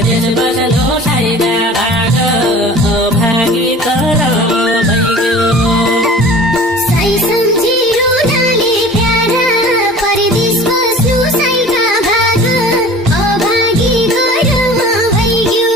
परदेश बस्नु साइगा भाग अभागी करम भइग्यो सही सम्झी रुनाले प्यारा परदेश बस्नु साइगा भाग अभागी करम भइग्यो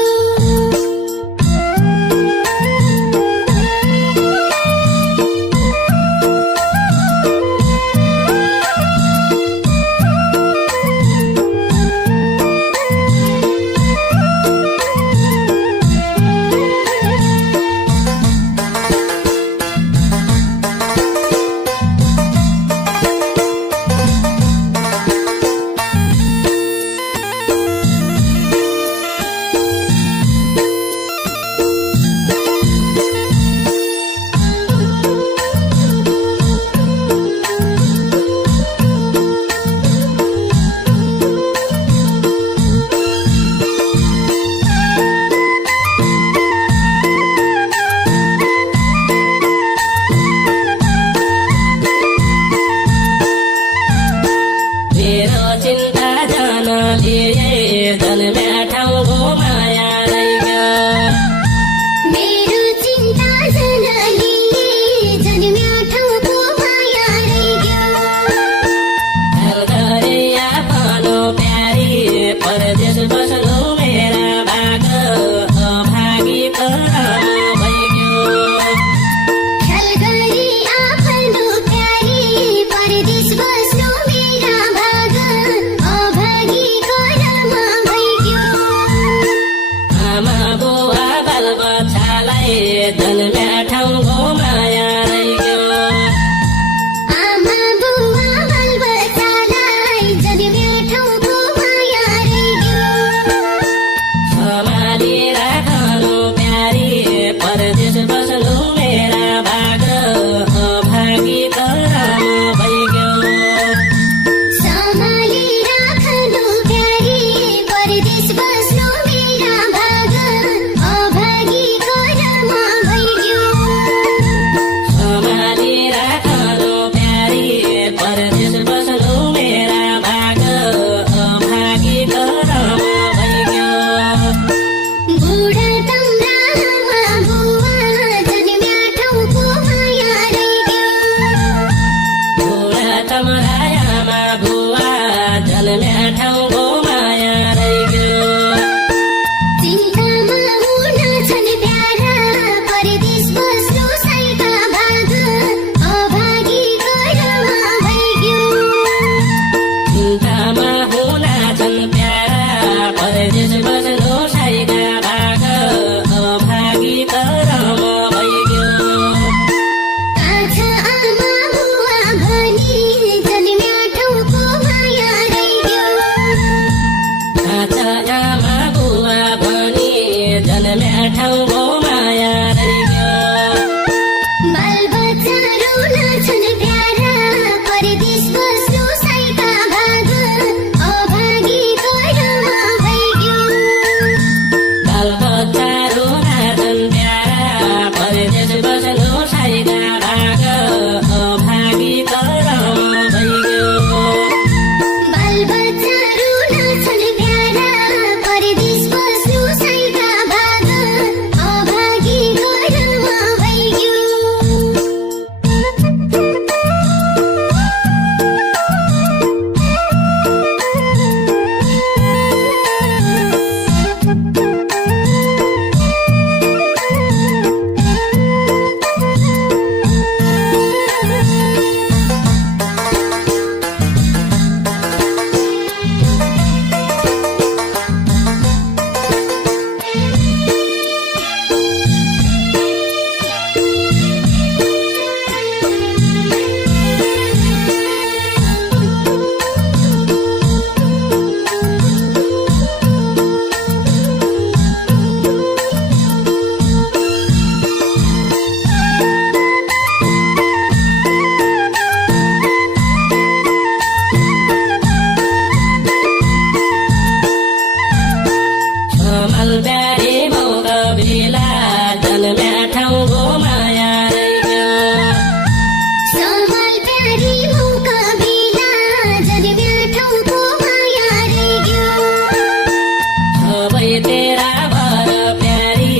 Baby मेरा भर प्यारी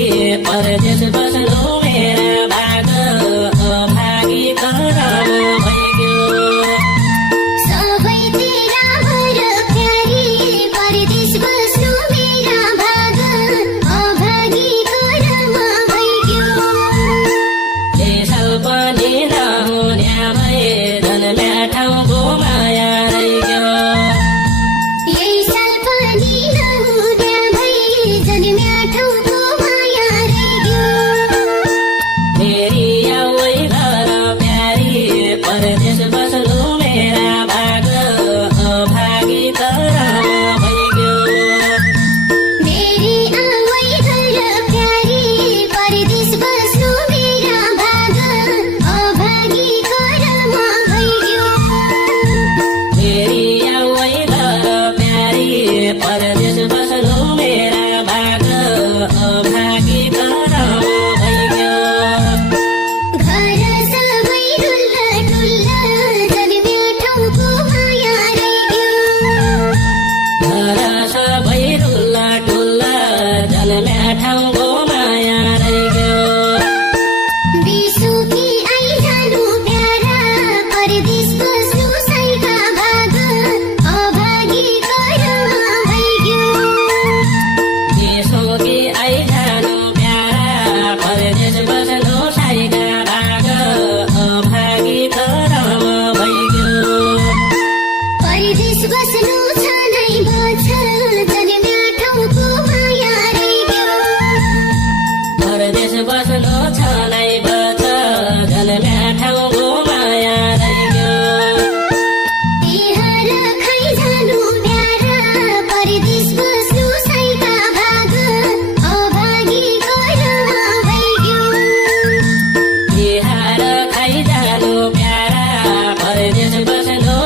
परदेश बस्नु मेरा भाग अभागी करम भइग्यो सबैतिर भर प्यारी परदेश बस्नु मेरा भाग अभागी करम भइग्यो देशल पनि नहुन्यामै जन्म्या ठाउँको माया रहिग्यो यही साल पनि नहुन्यामै जन्म्या ठाउँको माया रहिग्यो मेरी आउै घर प्यारी परदेश बस्नु मेरा भाग अभागी करम भइग्यो मेरी आउै घर प्यारी परदेश बस्नु मेरा भाग अभागी करम भइग्यो मेरी आउै घर प्यारी परदेश बस्नु मेरा भाग अभागी करम भइग्यो घर सबै डुल्ला डुल्ला जन्म्या ठाउँको माया रहिग्यो घर सबै डुल्ला डुल्ला जन्म्या ठाउँको माया रहिग्यो बिसुकी आइजानु प्यारा परदेश बस्नु साइका भाग अभागी करम भइग्यो देशोकी आइजानु प्यारा परदेश बस्नु साइका भाग अभागी करम भइग्यो परदेश बस्नु छ नै बछ जन्म्या ठाउँको माया रहिग्यो परदेश बस्नु छ नै बछ जन्म्या ठाउँको माया रहिग्यो तिहार खाइजानु प्यारा परदेश बस्नु साइका भाग अभागी करम भइग्यो तिहार खाइजानु प्यारा परदेश बस्नु